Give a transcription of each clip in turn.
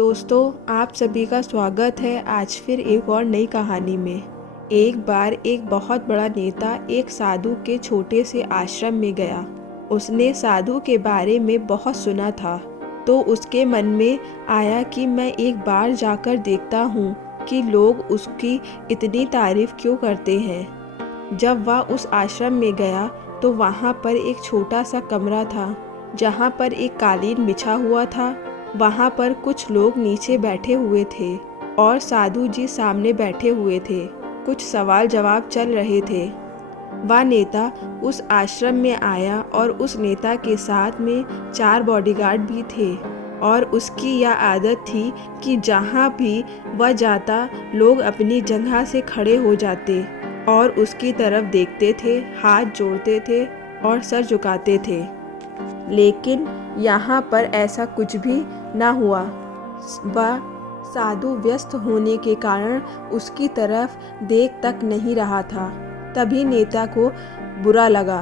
दोस्तों, आप सभी का स्वागत है आज फिर एक और नई कहानी में। एक बार एक बहुत बड़ा नेता एक साधु के छोटे से आश्रम में गया। उसने साधु के बारे में बहुत सुना था, तो उसके मन में आया कि मैं एक बार जाकर देखता हूँ कि लोग उसकी इतनी तारीफ क्यों करते हैं। जब वह उस आश्रम में गया तो वहाँ पर एक छोटा सा कमरा था, जहाँ पर एक कालीन बिछा हुआ था। वहाँ पर कुछ लोग नीचे बैठे हुए थे और साधु जी सामने बैठे हुए थे। कुछ सवाल जवाब चल रहे थे। वह नेता उस आश्रम में आया और उस नेता के साथ में 4 बॉडीगार्ड भी थे और उसकी यह आदत थी कि जहाँ भी वह जाता लोग अपनी जगह से खड़े हो जाते और उसकी तरफ देखते थे, हाथ जोड़ते थे और सर झुकाते थे। लेकिन यहाँ पर ऐसा कुछ भी न हुआ। वह साधु व्यस्त होने के कारण उसकी तरफ देख तक नहीं रहा था। तभी नेता को बुरा लगा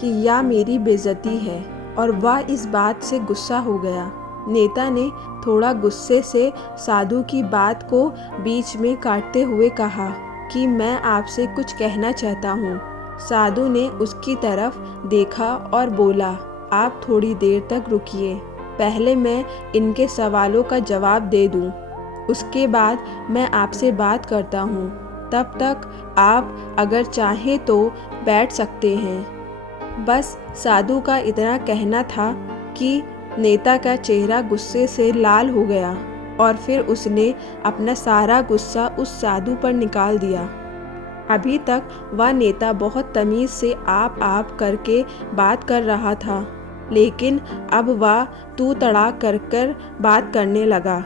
कि यह मेरी बेइज्जती है और वह इस बात से गुस्सा हो गया। नेता ने थोड़ा गुस्से से साधु की बात को बीच में काटते हुए कहा कि मैं आपसे कुछ कहना चाहता हूँ। साधु ने उसकी तरफ देखा और बोला, आप थोड़ी देर तक रुकिए, पहले मैं इनके सवालों का जवाब दे दूं, उसके बाद मैं आपसे बात करता हूं। तब तक आप अगर चाहें तो बैठ सकते हैं। बस साधु का इतना कहना था कि नेता का चेहरा गुस्से से लाल हो गया और फिर उसने अपना सारा गुस्सा उस साधु पर निकाल दिया। अभी तक वह नेता बहुत तमीज़ से आप करके बात कर रहा था, लेकिन अब वह तू तड़ाक कर बात करने लगा।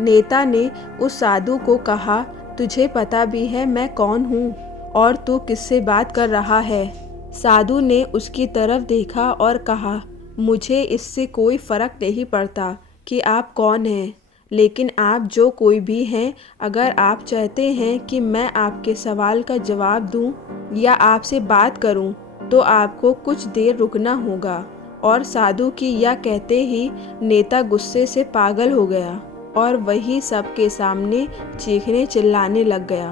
नेता ने उस साधु को कहा, तुझे पता भी है मैं कौन हूँ और तू किससे बात कर रहा है। साधु ने उसकी तरफ देखा और कहा, मुझे इससे कोई फ़र्क नहीं पड़ता कि आप कौन हैं, लेकिन आप जो कोई भी हैं, अगर आप चाहते हैं कि मैं आपके सवाल का जवाब दूं या आपसे बात करूं, तो आपको कुछ देर रुकना होगा। और साधु की यह कहते ही नेता गुस्से से पागल हो गया और वही सबके सामने चीखने चिल्लाने लग गया।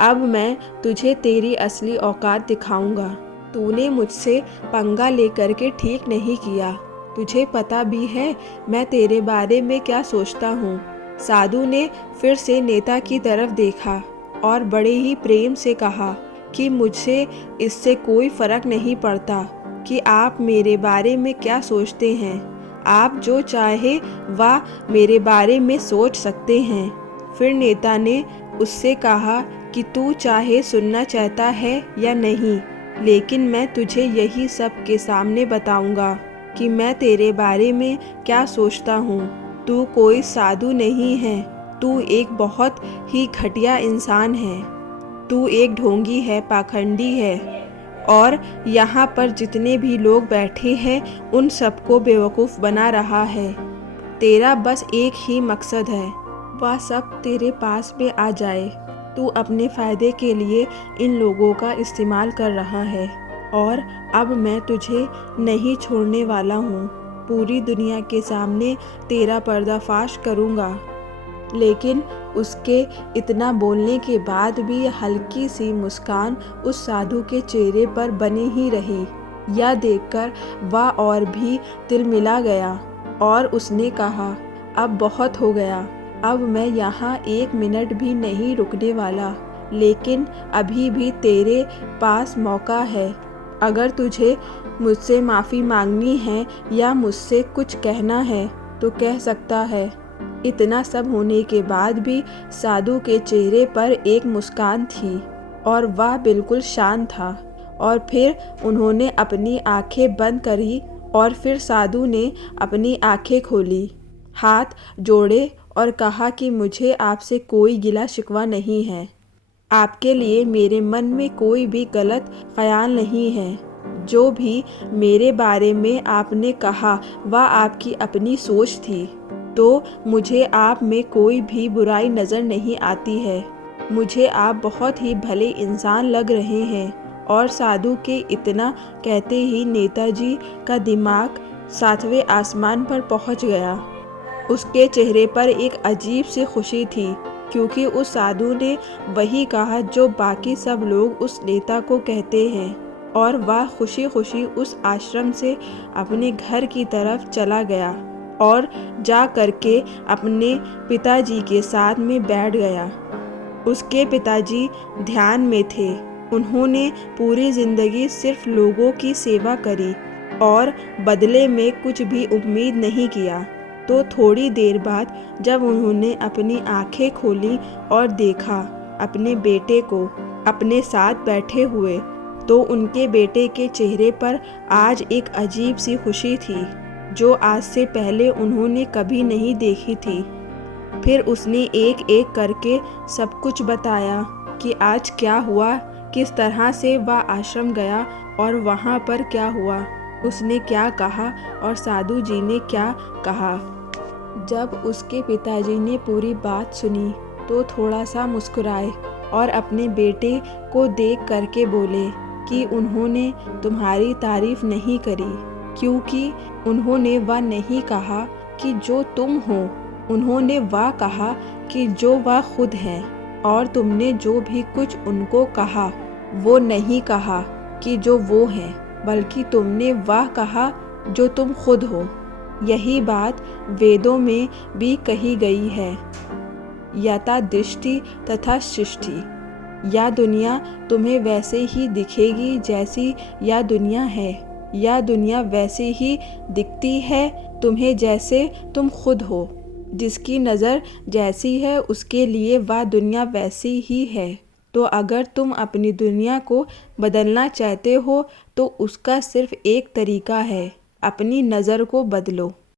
अब मैं तुझे तेरी असली औकात दिखाऊंगा। तूने मुझसे पंगा लेकर के ठीक नहीं किया। तुझे पता भी है मैं तेरे बारे में क्या सोचता हूँ। साधु ने फिर से नेता की तरफ देखा और बड़े ही प्रेम से कहा कि मुझे इससे कोई फ़र्क नहीं पड़ता कि आप मेरे बारे में क्या सोचते हैं। आप जो चाहे वह मेरे बारे में सोच सकते हैं। फिर नेता ने उससे कहा कि तू चाहे सुनना चाहता है या नहीं, लेकिन मैं तुझे यही सब के सामने बताऊंगा कि मैं तेरे बारे में क्या सोचता हूँ। तू कोई साधु नहीं है, तू एक बहुत ही घटिया इंसान है। तू एक ढोंगी है, पाखंडी है और यहाँ पर जितने भी लोग बैठे हैं उन सबको बेवकूफ़ बना रहा है। तेरा बस एक ही मकसद है, वह सब तेरे पास में आ जाए। तू अपने फ़ायदे के लिए इन लोगों का इस्तेमाल कर रहा है और अब मैं तुझे नहीं छोड़ने वाला हूँ। पूरी दुनिया के सामने तेरा पर्दाफाश करूँगा। लेकिन उसके इतना बोलने के बाद भी हल्की सी मुस्कान उस साधु के चेहरे पर बनी ही रही। यह देखकर वह और भी तिलमिला गया और उसने कहा, अब बहुत हो गया, अब मैं यहाँ 1 मिनट भी नहीं रुकने वाला। लेकिन अभी भी तेरे पास मौका है। अगर तुझे मुझसे माफ़ी मांगनी है या मुझसे कुछ कहना है तो कह सकता है। इतना सब होने के बाद भी साधु के चेहरे पर एक मुस्कान थी और वह बिल्कुल शांत था। और फिर उन्होंने अपनी आंखें बंद करी और फिर साधु ने अपनी आंखें खोली, हाथ जोड़े और कहा कि मुझे आपसे कोई गिला शिकवा नहीं है। आपके लिए मेरे मन में कोई भी गलत ख्याल नहीं है। जो भी मेरे बारे में आपने कहा वह आपकी अपनी सोच थी, तो मुझे आप में कोई भी बुराई नज़र नहीं आती है। मुझे आप बहुत ही भले इंसान लग रहे हैं। और साधु के इतना कहते ही नेताजी का दिमाग 7वें आसमान पर पहुंच गया। उसके चेहरे पर एक अजीब सी खुशी थी, क्योंकि उस साधु ने वही कहा जो बाकी सब लोग उस नेता को कहते हैं, और वह खुशी खुशी उस आश्रम से अपने घर की तरफ चला गया और जा करके अपने पिताजी के साथ में बैठ गया। उसके पिताजी ध्यान में थे। उन्होंने पूरी ज़िंदगी सिर्फ लोगों की सेवा करी और बदले में कुछ भी उम्मीद नहीं किया। तो थोड़ी देर बाद जब उन्होंने अपनी आंखें खोली और देखा अपने बेटे को अपने साथ बैठे हुए, तो उनके बेटे के चेहरे पर आज एक अजीब सी खुशी थी जो आज से पहले उन्होंने कभी नहीं देखी थी। फिर उसने एक एक करके सब कुछ बताया कि आज क्या हुआ, किस तरह से वह आश्रम गया और वहाँ पर क्या हुआ, उसने क्या कहा और साधु जी ने क्या कहा। जब उसके पिताजी ने पूरी बात सुनी तो थोड़ा सा मुस्कुराए और अपने बेटे को देख करके बोले कि उन्होंने तुम्हारी तारीफ नहीं करी, क्योंकि उन्होंने वह नहीं कहा कि जो तुम हो, उन्होंने वह कहा कि जो वह खुद है। और तुमने जो भी कुछ उनको कहा वो नहीं कहा कि जो वो है, बल्कि तुमने वह कहा जो तुम खुद हो। यही बात वेदों में भी कही गई है, यथा दृष्टि तथा सृष्टि। यह दुनिया तुम्हें वैसे ही दिखेगी जैसी यह दुनिया है, यह दुनिया वैसे ही दिखती है तुम्हें जैसे तुम खुद हो। जिसकी नज़र जैसी है उसके लिए वह दुनिया वैसी ही है। तो अगर तुम अपनी दुनिया को बदलना चाहते हो तो उसका सिर्फ एक तरीका है, अपनी नज़र को बदलो।